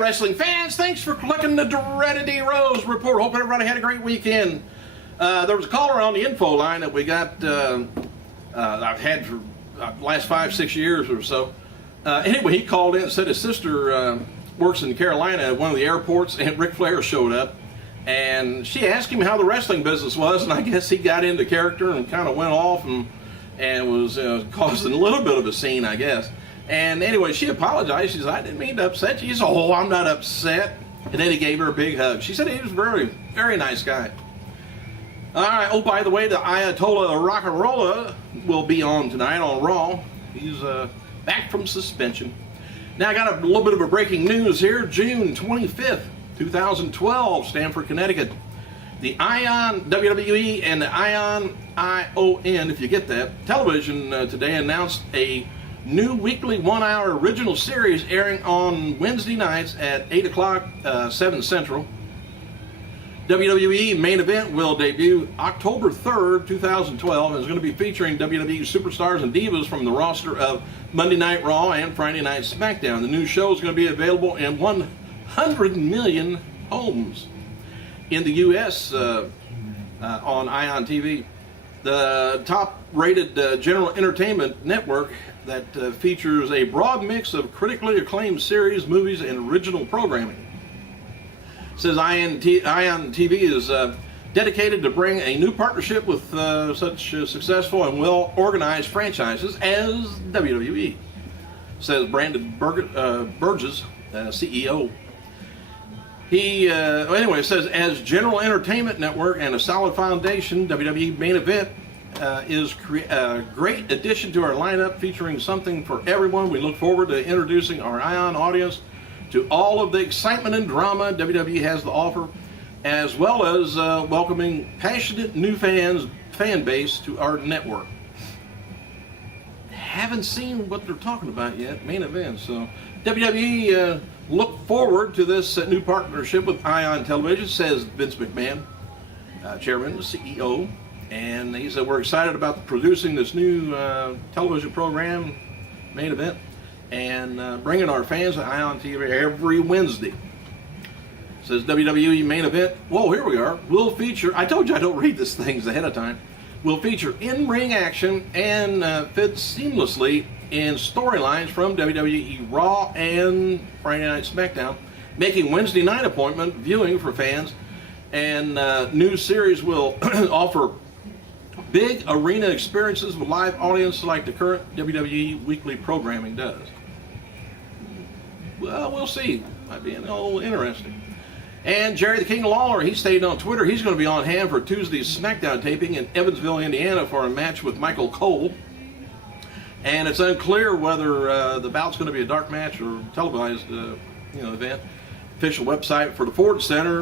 wrestling fans, thanks for clicking the Dreaded Rose Report. Hope everybody had a great weekend. There was a caller on the info line that we got, I've had for the last 5-6 years or so. Anyway, he called in and said his sister works in Carolina at one of the airports, and Ric Flair showed up. And she asked him how the wrestling business was, and I guess he got into character and kind of went off and was causing a little bit of a scene, I guess. And anyway, she apologized. She said, I didn't mean to upset you. He said, oh, I'm not upset. And then he gave her a big hug. She said he was a very, very nice guy. All right. Oh, by the way, the Ayatollah of Rock and Rolla will be on tonight on Raw. He's back from suspension. Now, I got a little bit of a breaking news here. June 25th, 2012, Stamford, Connecticut. The Ion WWE and the Ion ION, if you get that, television today announced a new weekly 1-hour original series airing on Wednesday nights at 8 o'clock, 7 Central. WWE Main Event will debut October 3rd, 2012, and is going to be featuring WWE superstars and divas from the roster of Monday Night Raw and Friday Night SmackDown. The new show is going to be available in 100 million homes in the U.S. On Ion TV. The top-rated general entertainment network that features a broad mix of critically acclaimed series, movies, and original programming. It says Ion TV is dedicated to bring a new partnership with such successful and well-organized franchises as WWE, says Brandon Burgess, CEO. He, anyway, it says, as general entertainment network and a solid foundation, WWE Main Event is a great addition to our lineup, featuring something for everyone. We look forward to introducing our Ion audience to all of the excitement and drama WWE has to offer, as well as welcoming passionate new fan base to our network. Haven't seen what they're talking about yet, Main Event. So WWE look forward to this new partnership with Ion Television, says Vince McMahon, chairman, the CEO. And he said, we're excited about producing this new television program, Main Event, and bringing our fans to Ion TV every Wednesday. Says WWE Main Event, whoa, here we are, will feature, I told you I don't read these things ahead of time, will feature in-ring action and fits seamlessly in storylines from WWE Raw and Friday Night SmackDown, making Wednesday night appointment viewing for fans. And new series will offer big arena experiences with live audience like the current WWE weekly programming does. Well, we'll see. Might be a little interesting. And Jerry the King Lawler, he stated on Twitter he's going to be on hand for Tuesday's SmackDown taping in Evansville, Indiana for a match with Michael Cole. And it's unclear whether the bout's going to be a dark match or televised event. Official website for the Ford Center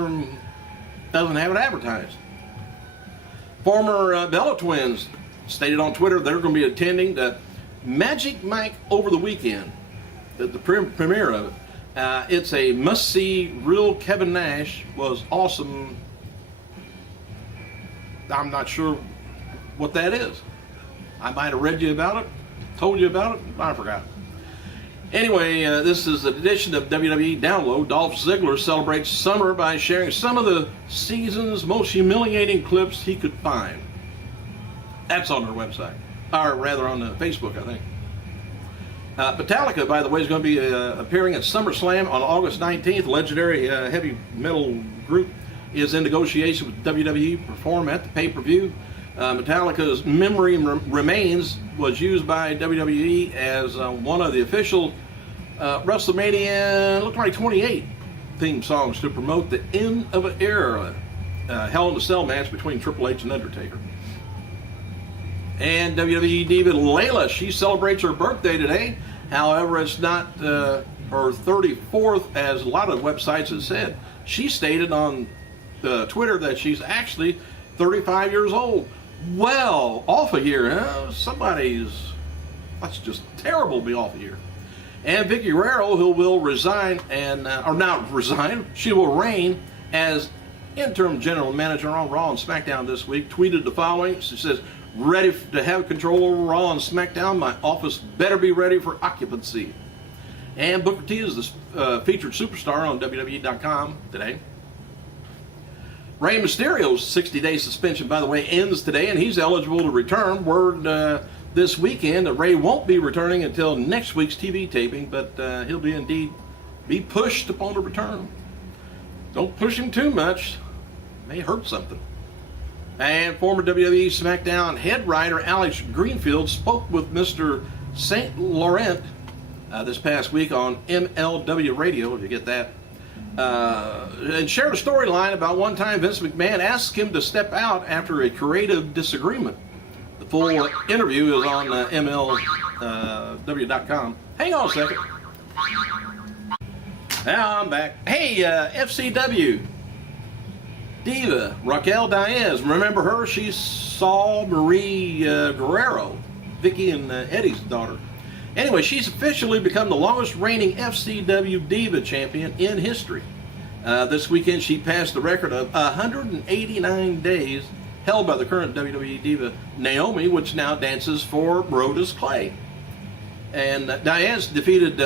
doesn't have it advertised. Former Bella Twins stated on Twitter they're going to be attending the Magic Mike over the weekend, the premiere of it. It's a must-see. Real Kevin Nash was awesome. I'm not sure what that is. I might have read you about it, told you about it, I forgot. Anyway, this is an edition of WWE Download. Dolph Ziggler celebrates summer by sharing some of the season's most humiliating clips he could find. That's on their website, or rather on Facebook, I think. Metallica, by the way, is going to be appearing at SummerSlam on August 19th. Legendary heavy metal group is in negotiation with WWE to perform at the pay-per-view. Metallica's Memory Remains was used by WWE as one of the official WrestleMania, looked like 28 theme songs to promote the end of an era, Hell in a Cell match between Triple H and Undertaker. And WWE diva Layla, she celebrates her birthday today. However, it's not her 34th, as a lot of websites have said. She stated on Twitter that she's actually 35 years old. Well, off a year, huh? That's just terrible to be off a year. And Vickie Guerrero, who will resign or not resign, she will reign as interim general manager on Raw and SmackDown this week, tweeted the following. She says, ready to have control over Raw and SmackDown. My office better be ready for occupancy. And Booker T is the featured superstar on WWE.com today. Rey Mysterio's 60-day suspension, by the way, ends today, and he's eligible to return. Word this weekend that Rey won't be returning until next week's TV taping, but he'll indeed be pushed upon a return. Don't push him too much. May hurt something. And former WWE SmackDown head writer Alex Greenfield spoke with Mr. St. Laurent this past week on MLW Radio, if you get that, and shared a storyline about one time Vince McMahon asked him to step out after a creative disagreement. The full interview is on MLW.com. Hang on a second. Now I'm back. Hey, FCW diva Raquel Diaz. Remember her? She's Saul Marie Guerrero, Vickie and Eddie's daughter. Anyway, she's officially become the longest reigning FCW Diva champion in history. This weekend, she passed the record of 189 days held by the current WWE Diva Naomi, which now dances for Brodus Clay. And Diaz defeated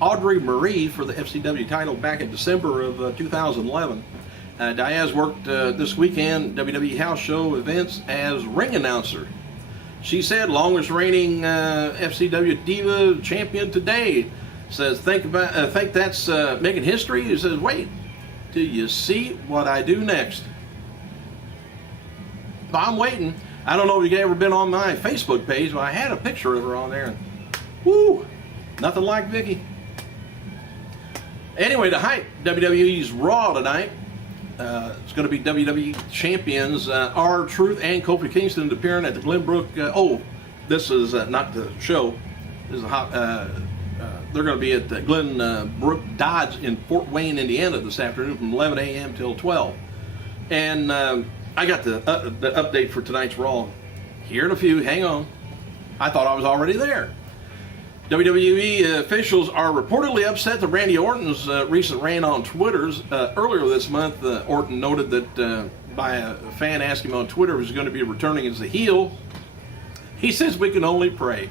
Audrey Marie for the FCW title back in December of 2011. Diaz worked this weekend WWE house show events as ring announcer. She said, longest reigning FCW Diva champion today. Says, think that's making history? He says, wait till you see what I do next. I'm waiting. I don't know if you've ever been on my Facebook page, but I had a picture of her on there. And, woo, nothing like Vickie. Anyway, to hype WWE's Raw tonight, it's going to be WWE champions R-Truth and Kofi Kingston appearing at the Glenbrook. This is not the show. This is they're going to be at the Glenbrook Dodge in Fort Wayne, Indiana this afternoon from 11 a.m. till 12. And I got the update for tonight's Raw. Here in a few. Hang on. I thought I was already there. WWE officials are reportedly upset that Randy Orton's recent rant on Twitter's. Earlier this month, Orton noted that by a fan asking him on Twitter if he's going to be returning as a heel. He says we can only pray.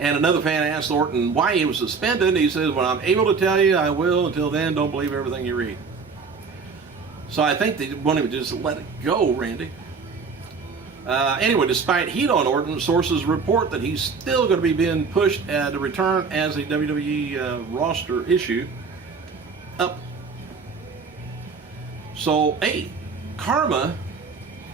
And another fan asked Orton why he was suspended. He says, when I'm able to tell you, I will. Until then, don't believe everything you read. So I think they want him to just let it go, Randy. Anyway, despite heat on Orton, sources report that he's still going to be being pushed to return as a WWE roster issue. Up. So, hey, Karma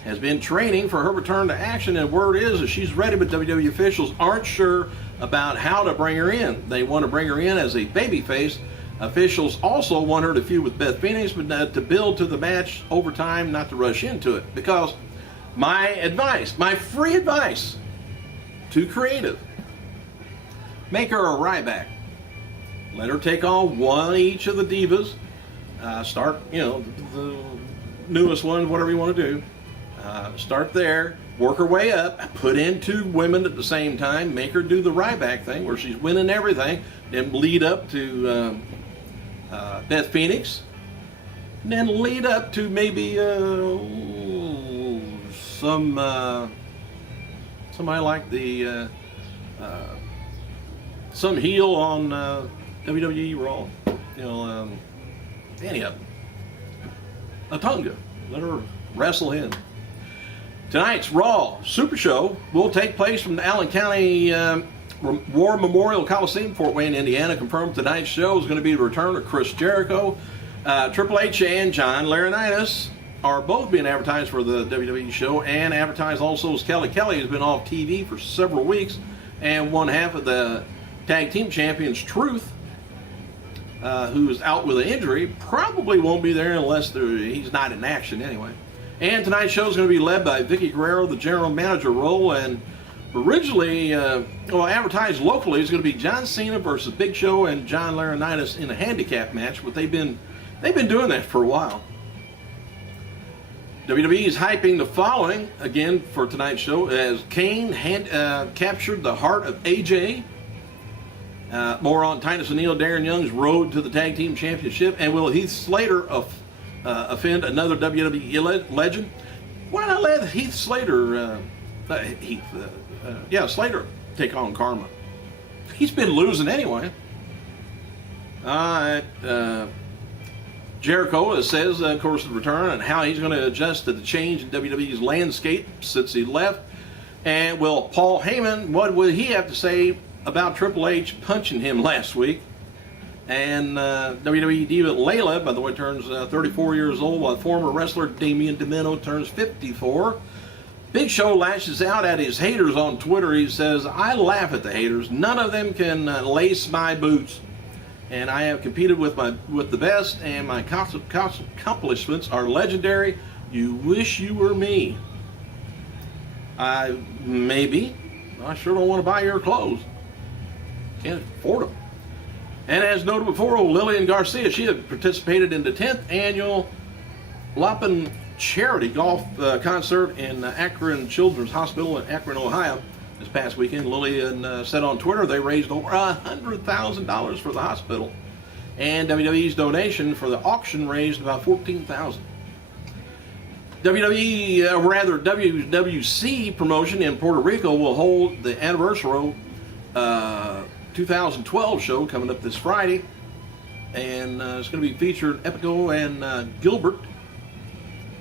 has been training for her return to action, and word is that she's ready, but WWE officials aren't sure about how to bring her in. They want to bring her in as a babyface. Officials also want her to feud with Beth Phoenix, but to build to the match over time, not to rush into it. Because my advice, my free advice to creative, make her a Ryback. Let her take on one each of the divas. Start, the newest one, whatever you want to do. Start there, work her way up, put in two women at the same time, make her do the Ryback thing where she's winning everything, then lead up to Beth Phoenix, and then lead up to maybe somebody like the some heel on WWE Raw, any of them. Atunga, let her wrestle him. Tonight's Raw Super Show will take place from the Allen County War Memorial Coliseum, Fort Wayne, Indiana. Confirmed tonight's show is going to be the return of Chris Jericho. Triple H and John Laurinaitis are both being advertised for the WWE show, and advertised also as Kelly Kelly has been off TV for several weeks, and one half of the tag team champions, Truth, who's out with an injury, probably won't be there unless he's not in action anyway. And tonight's show is going to be led by Vickie Guerrero, the general manager role, and originally, advertised locally, is going to be John Cena versus Big Show and John Laurinaitis in a handicap match, but they've been doing that for a while. WWE is hyping the following again for tonight's show as Kane captured the heart of AJ. More on Titus O'Neil, Darren Young's road to the tag team championship, and will Heath Slater offend another WWE legend? Why not let Heath Slater, Slater take on Karma? He's been losing anyway. Jericho says, of course, the return and how he's going to adjust to the change in WWE's landscape since he left. And, well, Paul Heyman, what would he have to say about Triple H punching him last week? And WWE diva Layla, by the way, turns 34 years old, while former wrestler Damian Domino turns 54. Big Show lashes out at his haters on Twitter. He says, I laugh at the haters. None of them can lace my boots. And I have competed with the best, and my accomplishments are legendary. You wish you were me. Maybe. I sure don't want to buy your clothes. Can't afford them. And as noted before, Lillian Garcia, she had participated in the 10th annual Loppin charity golf concert in Akron Children's Hospital in Akron, Ohio. This past weekend, Lillian said on Twitter they raised over $100,000 for the hospital, and WWE's donation for the auction raised about $14,000. WWC promotion in Puerto Rico will hold the anniversary 2012 show coming up this Friday, and it's going to be featured Epico and Gilbert,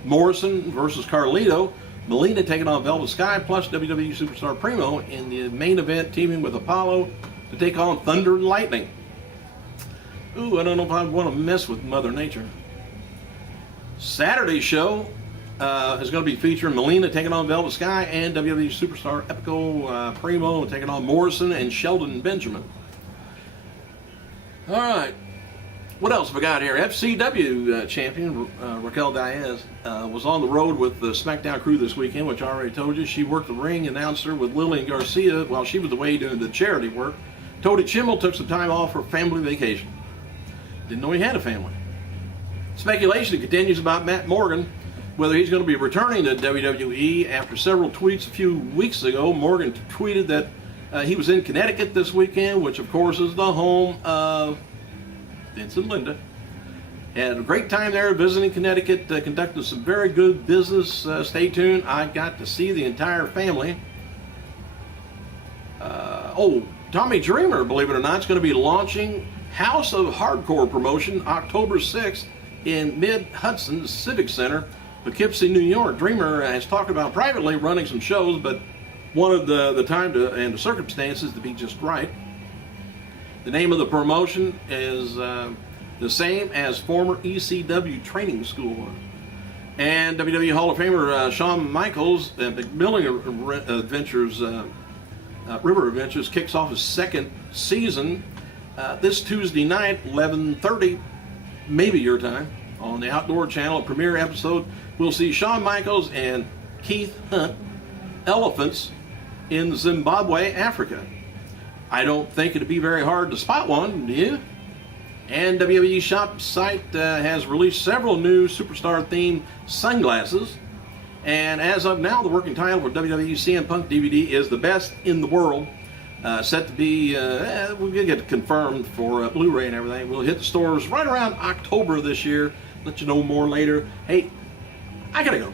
Morrison versus Carlito, Melina taking on Velvet Sky, plus WWE Superstar Primo in the main event, teaming with Apollo to take on Thunder and Lightning. Ooh, I don't know if I want to mess with Mother Nature. Saturday's show is going to be featuring Melina taking on Velvet Sky and WWE Superstar Epico Primo taking on Morrison and Sheldon Benjamin. All right. What else have we got here? FCW champion Raquel Diaz was on the road with the SmackDown crew this weekend, which I already told you. She worked the ring announcer with Lillian Garcia while she was away doing the charity work. Tony Chimmel took some time off for family vacation. Didn't know he had a family. Speculation continues about Matt Morgan, whether he's going to be returning to WWE. After several tweets a few weeks ago, Morgan tweeted that he was in Connecticut this weekend, which of course is the home of Vince and Linda. Had a great time there visiting Connecticut, conducting some very good business. Stay tuned. I got to see the entire family. Tommy Dreamer, believe it or not, is going to be launching House of Hardcore promotion October 6th in Mid-Hudson Civic Center, Poughkeepsie, New York. Dreamer has talked about privately running some shows, but wanted the time and the circumstances to be just right. The name of the promotion is the same as former ECW training school. And WWE Hall of Famer Shawn Michaels, McMillan Adventures, River Adventures kicks off his second season this Tuesday night, 11:30, maybe your time, on the Outdoor Channel. A premiere episode, we'll see Shawn Michaels and Keith Hunt, elephants in Zimbabwe, Africa. I don't think it'd be very hard to spot one, do you? And WWE shop site has released several new Superstar-themed sunglasses. And as of now, the working title for WWE CM Punk DVD is The Best in the World. Set to be, we'll get it confirmed for Blu-ray and everything. We'll hit the stores right around October this year. Let you know more later. Hey, I gotta go.